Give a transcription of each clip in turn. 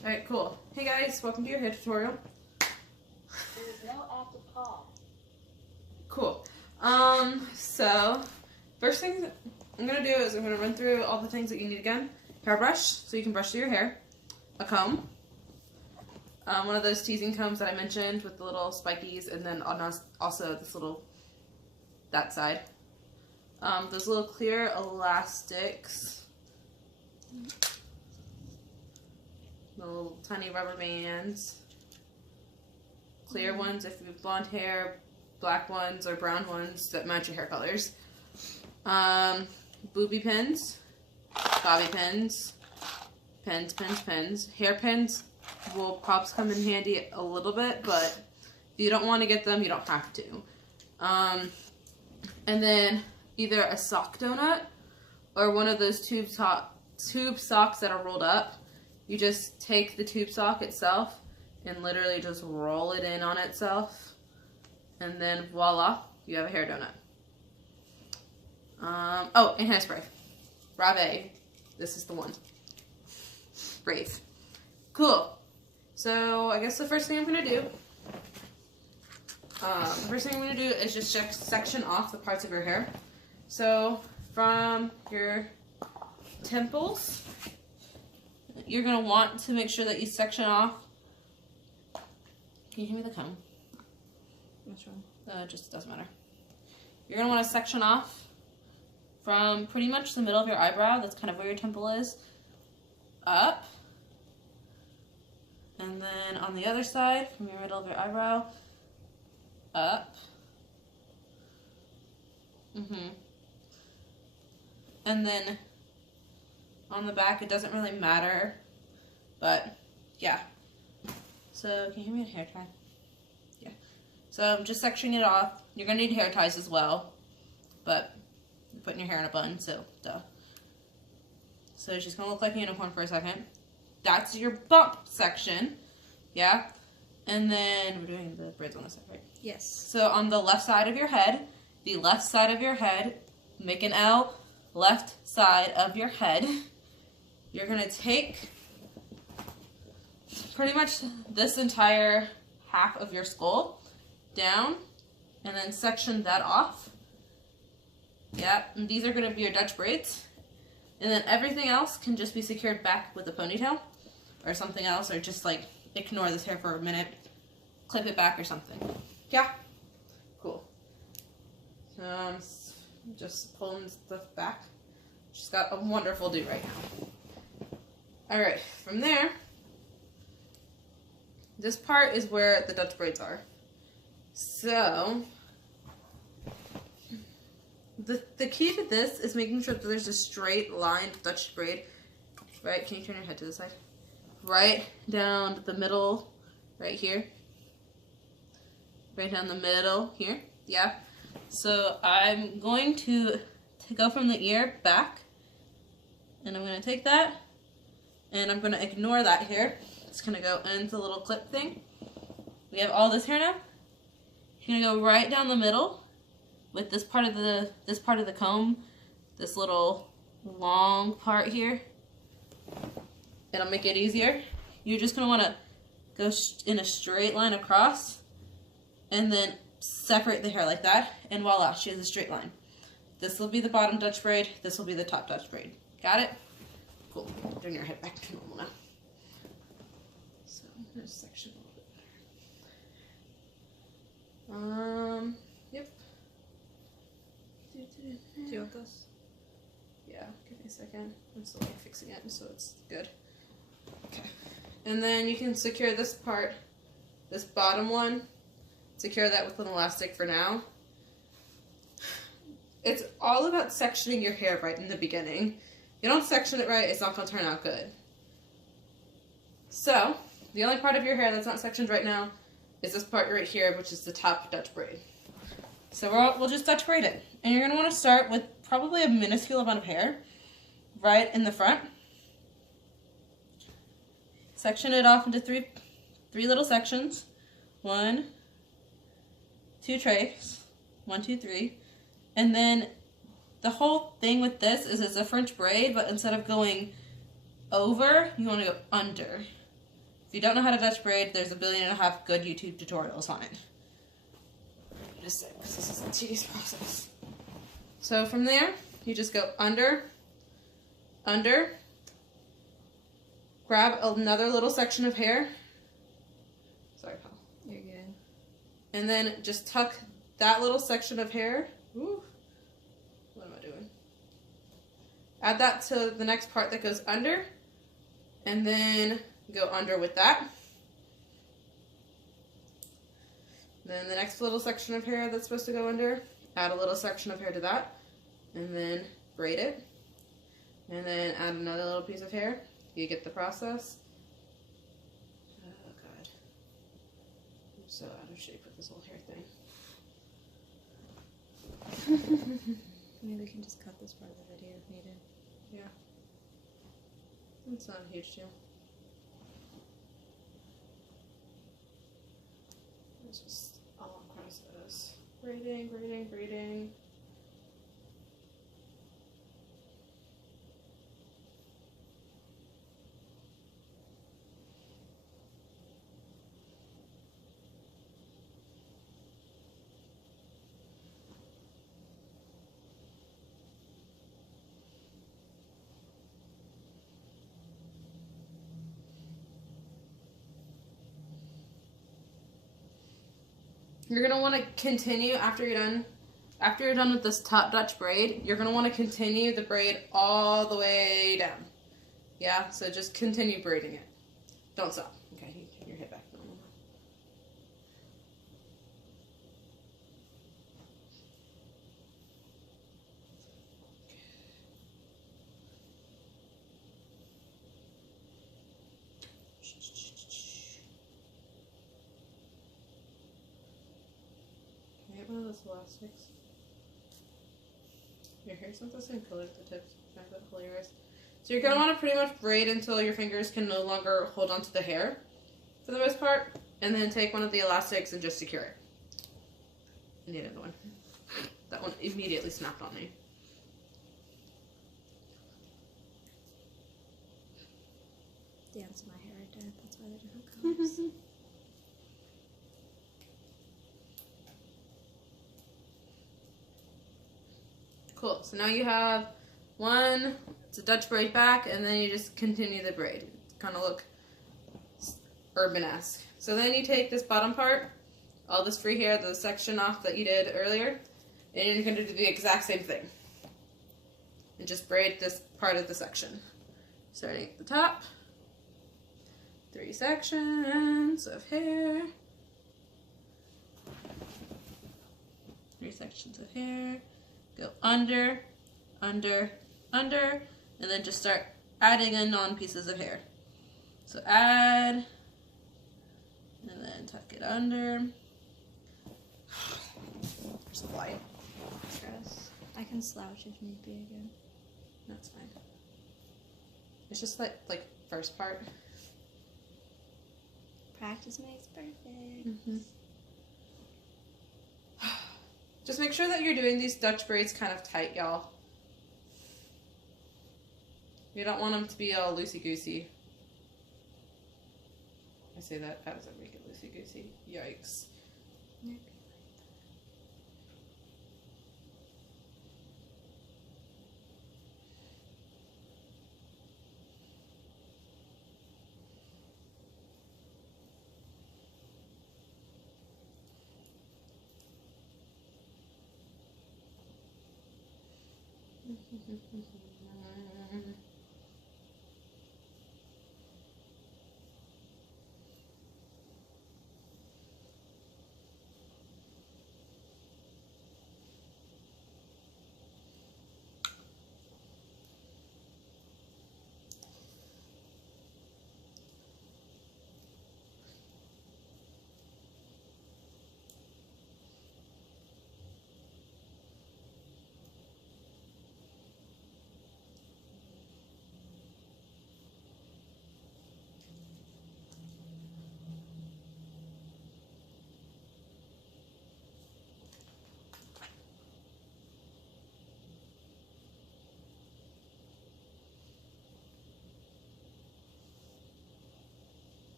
Alright, cool. Hey guys, welcome to your hair tutorial. There is no active call. Cool. So, first thing I'm going to do is I'm going to run through all the things that you need again. Hairbrush, so you can brush through your hair. A comb. One of those teasing combs that I mentioned with the little spikies, and then also this little, that side. Those little clear elastics. The little tiny rubber bands. Clear ones if you have blonde hair, black ones or brown ones that match your hair colors. Booby pins, bobby pins, pens. Hairpins will perhaps come in handy a little bit, but if you don't want to get them, you don't have to. And then either a sock donut or one of those tube socks that are rolled up. You just take the tube sock itself and literally just roll it in on itself, and then voila, you have a hair donut. Oh, and hairspray. Rave. This is the one. Brave. Cool. So I guess the first thing I'm gonna do, is just section off the parts of your hair. So from your temples, you're gonna want to make sure that you section off. Can you hand me the comb? Which one? Just doesn't matter. You're gonna want to section off from pretty much the middle of your eyebrow. That's kind of where your temple is. Up. And then on the other side, from your middle of your eyebrow, up. And then on the back, it doesn't really matter, but yeah. So can you give me a hair tie? Yeah. So I'm just sectioning it off. You're gonna need hair ties as well, but you're putting your hair in a bun, so duh. So it's just gonna look like a unicorn for a second. That's your bump section, yeah. And then we're doing the braids on this side, right? Yes. So on the left side of your head, make an L, left side of your head. You're gonna take pretty much this entire half of your skull down and then section that off. Yep, and these are gonna be your Dutch braids. And then everything else can just be secured back with a ponytail or something else, or just like ignore this hair for a minute, clip it back or something. Yeah, cool. So I'm just pulling stuff back. She's got a wonderful do right now. All right, from there, this part is where the Dutch braids are. So the key to this is making sure that there's a straight line Dutch braid. Right, can you turn your head to the side? Right down the middle, right here. Right down the middle here, yeah. So I'm going to go from the ear back, and I'm going to take that, and I'm going to ignore that hair. It's going to go into the little clip thing. We have all this hair now. You're going to go right down the middle with this part of the comb, this little long part here. It'll make it easier. You're just going to want to go in a straight line across and then separate the hair like that, and voila, she has a straight line. This will be the bottom Dutch braid, this will be the top Dutch braid. Got it? Cool. Turn your head back to normal now. So I'm going to section a little bit. Yep. Do you want this? Yeah, give me a second. I'm still like fixing it so it's good. Okay. And then you can secure this part, this bottom one, secure that with an elastic for now. It's all about sectioning your hair right in the beginning. If you don't section it right, it's not going to turn out good. So, the only part of your hair that's not sectioned right now is this part right here, which is the top Dutch braid. So we'll just Dutch braid it. And you're going to want to start with probably a minuscule amount of hair right in the front. Section it off into three little sections. 1, 2 trays. 1, 2, 3. And then the whole thing with this is it's a French braid, but instead of going over, you want to go under. If you don't know how to Dutch braid, there's 1.5 billion good YouTube tutorials on it. Just say, 'cause this is a tedious process. So from there, you just go under, under, grab another little section of hair. Sorry, pal. You're good. And then just tuck that little section of hair. Ooh. What am I doing? Add that to the next part that goes under. And then go under with that. Then the next little section of hair that's supposed to go under, add a little section of hair to that. And then braid it. And then add another little piece of hair. You get the process. Oh, God. I'm so out of shape with this whole hair thing. Maybe we can just cut this part of the video if needed. Yeah. It's not a huge deal. It's just a long process. Braiding, braiding, braiding. You're gonna want to continue after you're done with this top Dutch braid. You're gonna want to continue the braid all the way down. Yeah, so just continue braiding it. Don't stop. Okay, you get your head back normal. One of those elastics. Your hair's not the same color as the tips. Can I pull your wrist? So you're gonna want to pretty much braid until your fingers can no longer hold onto the hair, for the most part, and then take one of the elastics and just secure it. I need another one. That one immediately snapped on me. Yeah, that's my hair right there. That's why they're different colors. Cool. So now you have one, it's a Dutch braid back, and then you just continue the braid. Kind of look urban-esque. So then you take this bottom part, all this free hair, the section off that you did earlier, and you're going to do the exact same thing. And just braid this part of the section. Starting at the top. 3 sections of hair. 3 sections of hair. Go under, under, under, and then just start adding in non-pieces of hair. So add, and then tuck it under. There's the light. Stress. I can slouch if need be again. That's fine. It's just like first part. Practice makes perfect. Mm-hmm. Just make sure that you're doing these Dutch braids kind of tight, y'all. You don't want them to be all loosey-goosey. I say that, how does that make it loosey-goosey? Yikes.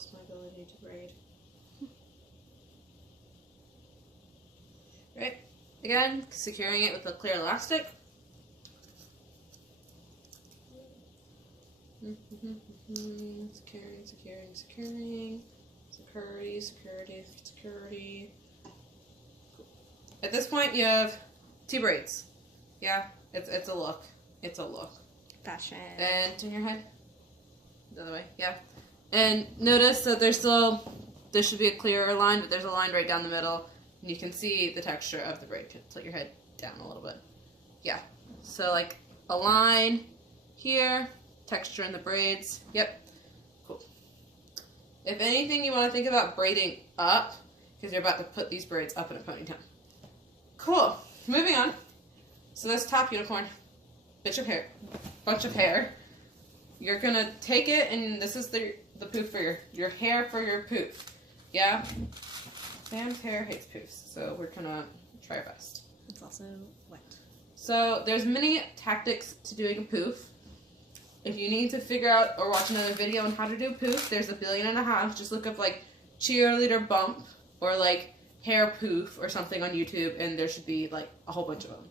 lost my ability to braid. Right, again, securing it with a clear elastic. Securing, securing, securing. Security, security, security. Cool. At this point, you have 2 braids. Yeah, it's a look. It's a look. Fashion. And turn your head the other way. Yeah. And notice that there should be a clearer line, but there's a line right down the middle. And you can see the texture of the braid. Tilt your head down a little bit. Yeah. So like a line here, texture in the braids. Yep. Cool. If anything, you want to think about braiding up, because you're about to put these braids up in a ponytail. Cool. Moving on. So this top unicorn, bunch of hair. You're gonna take it, and this is the poof for your hair for your poof. Yeah? Sam's hair hates poofs, so we're gonna try our best. It's also wet. So there's many tactics to doing a poof. If you need to figure out or watch another video on how to do a poof, there's 1.5 billion. Just look up like cheerleader bump or like hair poof or something on YouTube, and there should be like a whole bunch of them.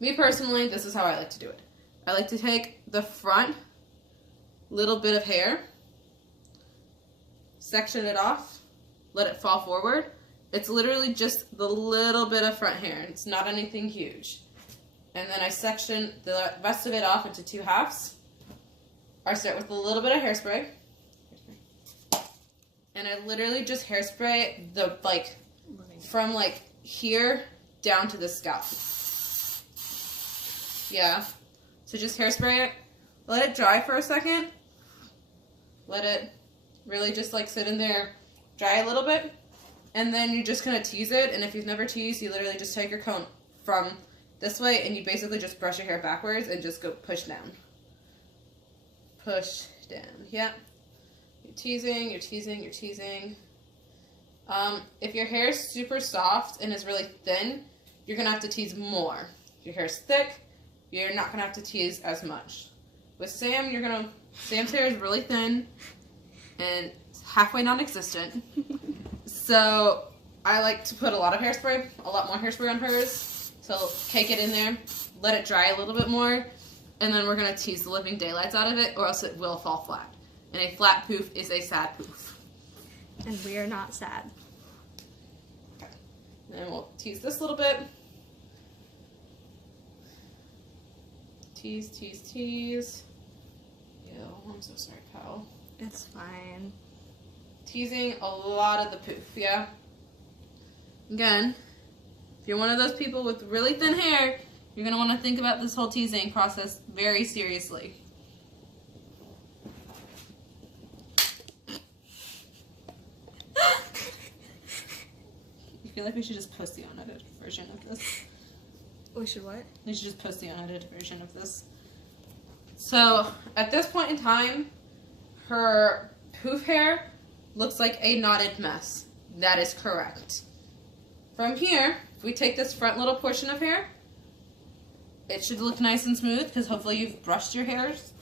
Me personally, this is how I like to do it. I like to take the front little bit of hair, section it off, let it fall forward. It's literally just the little bit of front hair. It's not anything huge. And then I section the rest of it off into 2 halves. I start with a little bit of hairspray. And I literally just hairspray the, like, from, like, here down to the scalp. Yeah. So just hairspray it. Let it dry for a second. Let it really just, like, sit in there, dry a little bit. And then you're just going to tease it. And if you've never teased, you literally just take your comb from this way, and you basically just brush your hair backwards and just go push down. Push down. Yeah. You're teasing, you're teasing, you're teasing. If your hair is super soft and is really thin, you're going to have to tease more. If your hair is thick, you're not going to have to tease as much. With Sam, Sam's hair is really thin and halfway non-existent. So I like to put a lot of hairspray, a lot more hairspray on hers. So cake it in there, let it dry a little bit more, and then we're going to tease the living daylights out of it, or else it will fall flat. And a flat poof is a sad poof. And we are not sad. Okay. And then we'll tease this little bit. Tease, tease, tease. Ew, I'm so sorry, pal. It's fine. Teasing a lot of the poof, yeah? Again, if you're one of those people with really thin hair, you're going to want to think about this whole teasing process very seriously. I feel like we should just post the unedited version of this. We should what? We should just post the unedited version of this. So, at this point in time, her poof hair looks like a knotted mess. That is correct. From here, if we take this front little portion of hair, it should look nice and smooth because hopefully you've brushed your hairs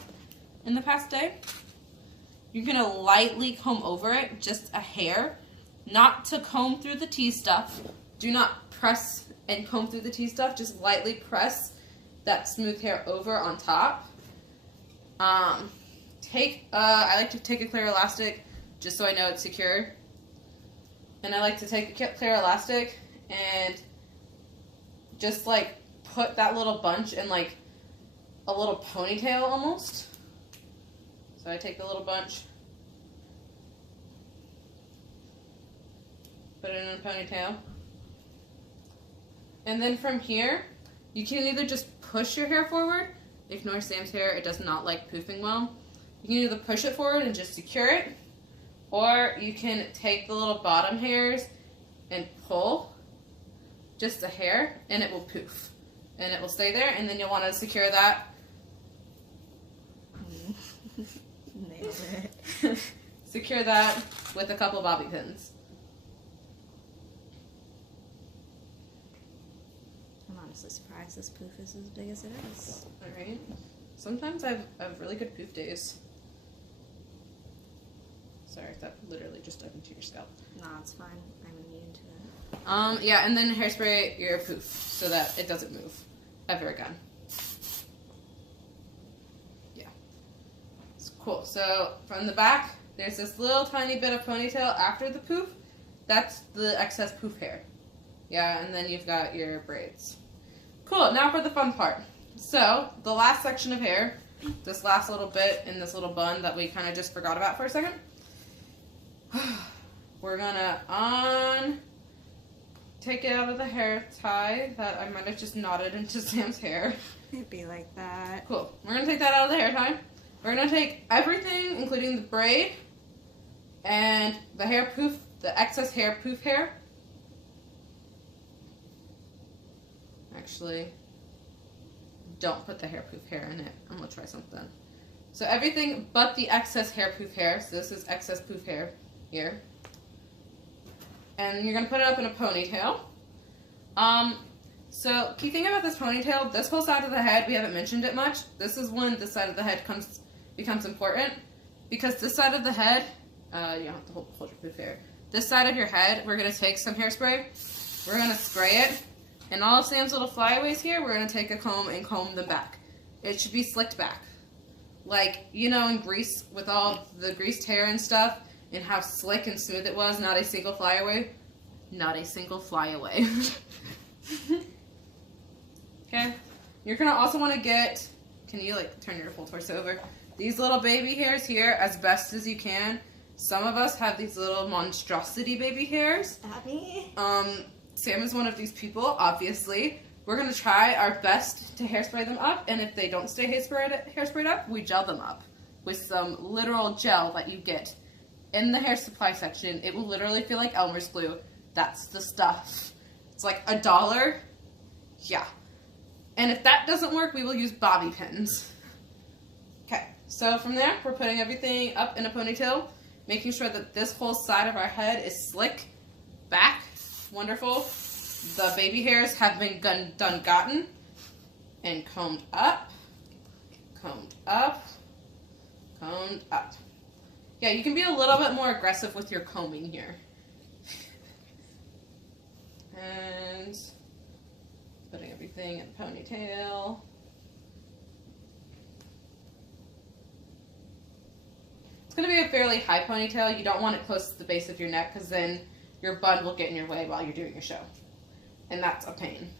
in the past day. You're going to lightly comb over it, just a hair, not to comb through the tea stuff. Do not press and comb through the tea stuff, just lightly press that smooth hair over on top. I like to take a clear elastic just so I know it's secure. And I like to take a clear elastic and just like put that little bunch in like a little ponytail almost. So I take the little bunch, put it in a ponytail. And then from here, you can either just push your hair forward. Ignore Sam's hair, it does not like poofing well. You can either push it forward and just secure it, or you can take the little bottom hairs and pull just a hair, and it will poof. And it will stay there, and then you'll want to secure that. Nailed it. Secure that with a couple bobby pins. I'm honestly surprised this poof is as big as it is. Alright. Sometimes I have really good poof days. Sorry, that literally just dug into your scalp. No, it's fine. I'm immune to it. Yeah, and then hairspray your poof so that it doesn't move ever again. Yeah. It's cool. So from the back, there's this little tiny bit of ponytail after the poof. That's the excess poof hair. Yeah, and then you've got your braids. Cool, now for the fun part. So, the last section of hair, this last little bit in this little bun that we kind of just forgot about for a second. We're gonna take it out of the hair tie that I might have just knotted into Sam's hair. It'd be like that. Cool. We're gonna take that out of the hair tie. We're gonna take everything, including the braid and the hair poof, the excess hair poof hair. Actually, don't put the hair poof hair in it. I'm gonna try something. So everything but the excess hair poof hair. So this is excess poof hair here. And you're gonna put it up in a ponytail. So key thing about this ponytail, this whole side of the head, we haven't mentioned it much. This is when this side of the head becomes important, because this side of the head, you don't have to hold your poof hair. This side of your head, we're gonna take some hairspray. We're gonna spray it, and all of Sam's little flyaways here, we're gonna take a comb and comb them back. It should be slicked back, like you know in Grease with all the greased hair and stuff, and how slick and smooth it was. Not a single flyaway. Not a single flyaway. Okay, you're gonna also want to get, can you like turn your full torso over? These little baby hairs here as best as you can. Some of us have these little monstrosity baby hairs. Abby? Sam is one of these people, obviously. We're gonna try our best to hairspray them up, and if they don't stay hairsprayed up, we gel them up with some literal gel that you get in the hair supply section. It will literally feel like Elmer's glue. That's the stuff. It's like $1. Yeah. And if that doesn't work, we will use bobby pins. Okay, so from there, we're putting everything up in a ponytail, making sure that this whole side of our head is slick back. Wonderful. The baby hairs have been gotten and combed up, combed up, combed up. Yeah, you can be a little bit more aggressive with your combing here. And putting everything in the ponytail. It's going to be a fairly high ponytail. You don't want it close to the base of your neck because then your bun will get in your way while you're doing your show. And that's a pain.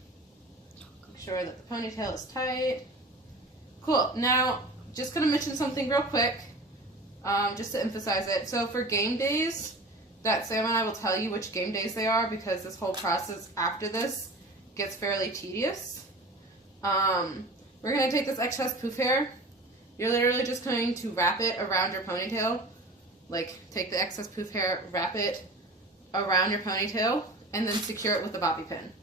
Make sure that the ponytail is tight. Cool. Now, just going to mention something real quick, just to emphasize it. So for game days, that Sam and I will tell you which game days they are because this whole process after this gets fairly tedious. We're going to take this excess poof hair. You're literally just going to wrap it around your ponytail. Like, take the excess poof hair, wrap it around your ponytail, and then secure it with a bobby pin.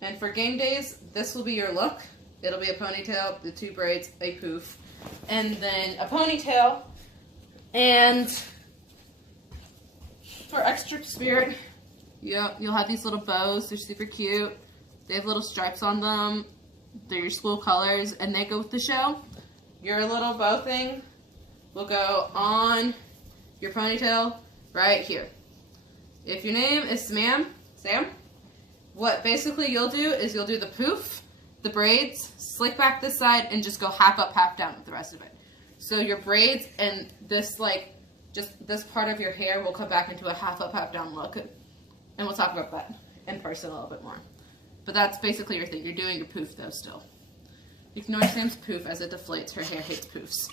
And for game days, this will be your look. It'll be a ponytail, the 2 braids, a poof, and then a ponytail. And for extra spirit, you'll have these little bows. They're super cute. They have little stripes on them. They're your school colors, and they go with the show. Your little bow thing will go on your ponytail right here. If your name is Sam, what basically you'll do is you'll do the poof, the braids, slick back this side, and just go half up, half down with the rest of it. So your braids and this, like, just this part of your hair will come back into a half up, half down look. And we'll talk about that in person a little bit more. But that's basically your thing. You're doing your poof, though, still. Ignore Sam's poof as it deflates. Her hair hates poofs.